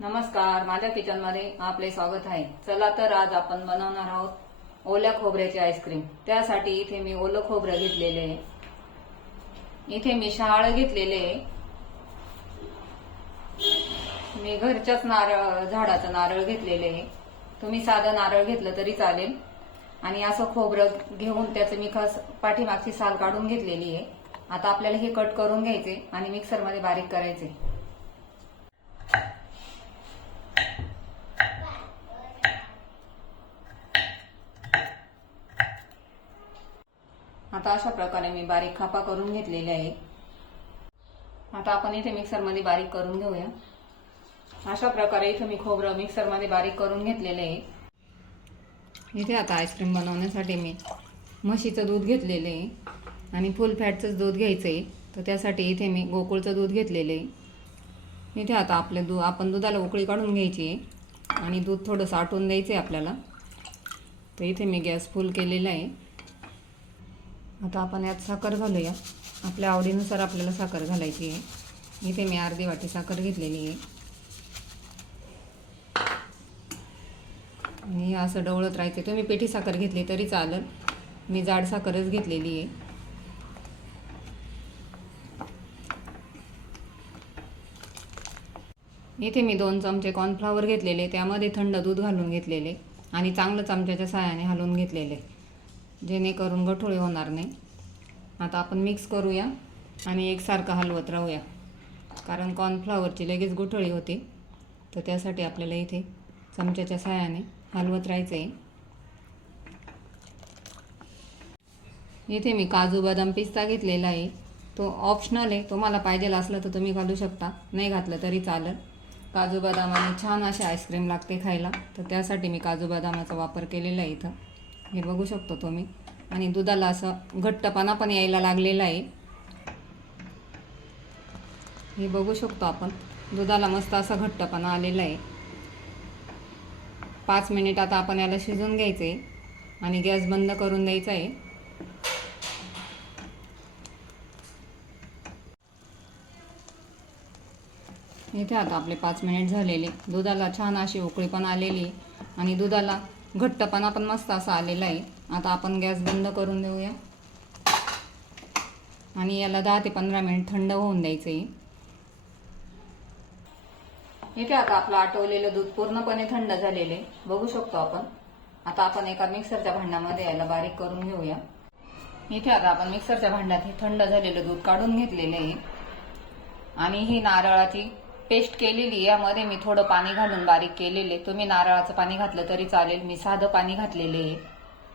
नमस्कार माझ्या किचनमध्ये आपले स्वागत आहे. चला तर आज आपण बनवणार आहोत ओल्या खोबऱ्याची आईस्क्रीम त्यासाठी इथे मी ओलं खोबरं घेतलेले आहे. इथे मी शहाळ घेतलेले आहे. मी घरच्याच नारळ झाडाचं नारळ घेतलेले आहे. तुम्ही साधं नारळ घेतलं तरी चालेल. आणि असं खोबरं घेऊन त्याचं मी खास पाठीमागची साल काढून घेतलेली आहे. आता आपल्याला हे कट करून घ्यायचे आणि मिक्सरमध्ये बारीक करायचे. आता अशा प्रकारे मी बारीक खापा करून घेतलेले आहे. आता आपण इथे मिक्सरमध्ये बारीक करून घेऊया. अशा प्रकारे इथे मी खोबरं मिक्सरमध्ये बारीक करून घेतलेले आहे. इथे आता आईस्क्रीम बनवण्यासाठी मी म्हशीचं दूध घेतलेलं आहे आणि फुल फॅटचंच दूध घ्यायचं आहे तर त्यासाठी इथे मी गोकुळचं दूध घेतलेलं आहे. इथे आता आपलं दूध आपण दुधाला उकळी काढून घ्यायची आहे आणि दूध थोडंसं आटून द्यायचं आहे आपल्याला. तर इथे मी गॅस फुल केलेला आहे. आता आपण यात साखर घालूया. आपल्या आवडीनुसार आपल्याला साखर घालायची आहे. इथे मी अर्धी वाटी साखर घेतलेली आहे. आणि असं डवळत राहायचं. तुम्ही पेठी साखर घेतली तरी चालेल. मी जाड साखरच घेतलेली आहे. इथे मी दोन चमचे कॉर्नफ्लॉवर घेतलेले. त्यामध्ये थंड दूध घालून घेतलेले. आणि चांगलं चमच्याच्या साहाय्याने हलवून घेतलेले. जेणेकरून गठोळे होणार नाही. आता आपण मिक्स करूया आणि एकसारखं हलवत राहूया. कारण कॉर्नफ्लॉवरची लगेच गुठळी होते. तर त्यासाठी आपल्याला इथे चमच्याच्या सहाय्याने हलवत राहायचं आहे इथे मी काजू बदाम पिस्ता घेतलेला आहे. तो ऑप्शनल आहे. तुम्हाला पाहिजेल असलं तर तुम्ही घालू शकता. नाही घातलं तरी चालेल. काजू बदामाने छान अशी आईस्क्रीम लागते खायला. तर त्यासाठी मी काजू बदामाचा वापर केलेला आहे इथं. हे बघू शकतो तुम्ही. आणि दुधाला असं घट्टपणा पण यायला लागलेला आहे. हे बघू शकतो आपण. दुधाला मस्त असा घट्टपणा आलेला आहे. पाच मिनिट आता आपण याला शिजून घ्यायचं आहे आणि गॅस बंद करून द्यायचा आहे. इथे आता आपले पाच मिनिट झालेले. दुधाला छान अशी उकळी पण आलेली आणि दुधाला घट्टपणा पण मस्त असा आलेला आहे. आता आपण गॅस बंद करून देऊया. आणि याला दहा ते पंधरा मिनिट थंड होऊन द्यायचं आहे इथे आता आपलं आटवलेलं दूध पूर्णपणे थंड झालेले बघू शकतो आपण. आता आपण एका मिक्सरच्या भांड्यामध्ये याला बारीक करून घेऊया. इथे आता आपण मिक्सरच्या भांड्यात हे थंड झालेलं दूध काढून घेतलेलं आहे. आणि ही नारळाची पेस्ट केलेली यामध्ये मी थोडं पाणी घालून बारीक केलेले. तुम्ही नारळाचं पाणी घातलं तरी चालेल. मी साधं पाणी घातलेले आहे.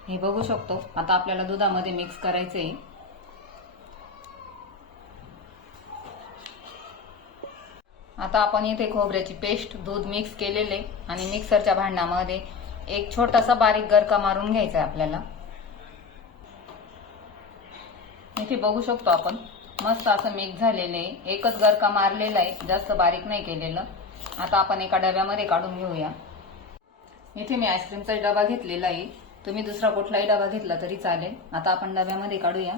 हे बघू शकतो. आता आपल्याला दुधामध्ये मिक्स करायचं आहे आता आपण इथे खोबऱ्याची पेस्ट दूध मिक्स केलेले आणि मिक्सरच्या भांड्यामध्ये एक छोटासा बारीक गरका मारून घ्यायचा आहे आपल्याला. इथे बघू शकतो आपण. मस्त असं मिक्स झालेलं आहे. एकच गरका मारलेला आहे. जास्त बारीक नाही केलेलं. आता आपण एका डब्यामध्ये काढून घेऊया. इथे मी आईस्क्रीमचा डबा घेतलेला आहे. तुम्ही दुसरा कुठलाही डबा घेतला तरी चालेल. आता आपण डब्यामध्ये काढूया.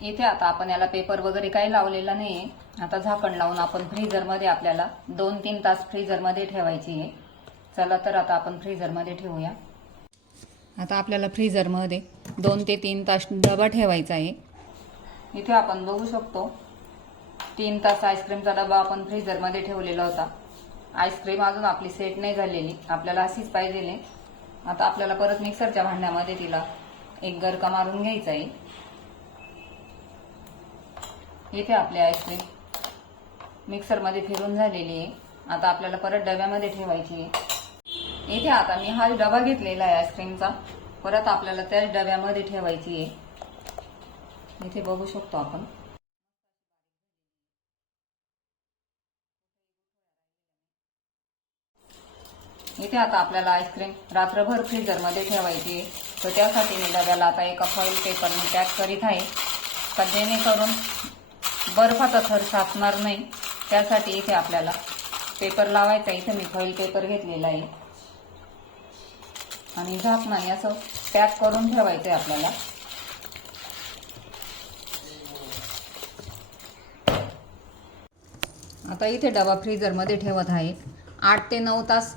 इथे आता आपण याला पेपर वगैरे काही लावलेला नाहीये. आता झाकण लावून आपण फ्रीजरमध्ये आपल्याला दोन तीन तास फ्रीजरमध्ये ठेवायची आहे. चला तर आता आपण फ्रीजरमध्ये ठेवूया. आता आपल्याला फ्रीजरमध्ये दोन ते तीन तास डबा ठेवायचा आहे. इथे आपण बघू शकतो तीन तास आईस्क्रीमचा डबा आपण फ्रीजरमध्ये ठेवलेला होता. आईस्क्रीम अजून आपली सेट नाही झालेली आपल्याला अशीच पाहिजे आता आपल्याला परत मिक्सरच्या भांड्यामध्ये तिला एक गरका मारून घ्यायचा आहे. इथे आपली आईस्क्रीम मिक्सरमध्ये फिरून झालेली आहे. आता आपल्याला परत डब्यामध्ये ठेवायची आहे. इथे आता मी हा डबा घेतलेला आहे आईस्क्रीमचा. परत आपल्याला त्याच डब्यामध्ये ठेवायची आहे. इथे बघू शकतो आपण. इथे आता आपल्याला आईस्क्रीम रात्रभर फ्रीजरमध्ये ठेवायची आहे. तर त्यासाठी मी डब्याला आता एका फॉईल पेपरने पॅक करीत आहे. का जेणेकरून बर्फाचा थर साचणार नाही. त्यासाठी इथे आपल्याला पेपर लावायचा इथे मी फॉईल पेपर घेतलेला आहे. आणि झाकणाने असं पॅक करून ठेवायचं आहे आपल्याला. आता इथे डबा फ्रीजरमध्ये ठेवत आहे. आठ ते नऊ तास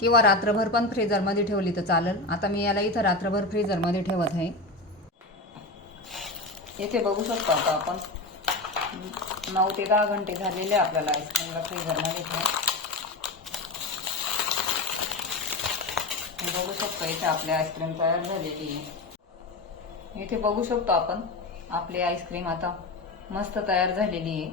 किंवा रात्रभर पण फ्रीजरमध्ये ठेवली तर चालेल. आता मी याला इथं रात्रभर फ्रीजरमध्ये ठेवत आहे. इथे बघू शकतो आता आपण. नऊ ते दहा घंटे झालेले आपल्याला आईस्क्रीमला फ्रीजरमध्ये ठेवा हे बघू शकतो इथे आपली आईस्क्रीम तयार झालेली आहे इथे बघू शकतो आपण आपली आईस्क्रीम आता मस्त तयार झालेली आहे.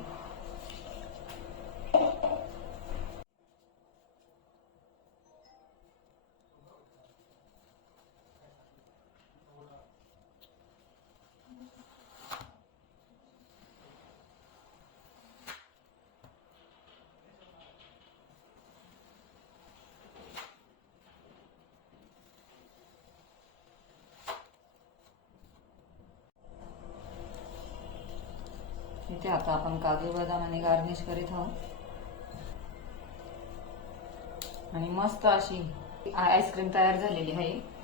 इथे आता आपण काजू आणि गार्निश करीत आहोत. आणि मस्त अशी आईस्क्रीम तयार झालेली आहे.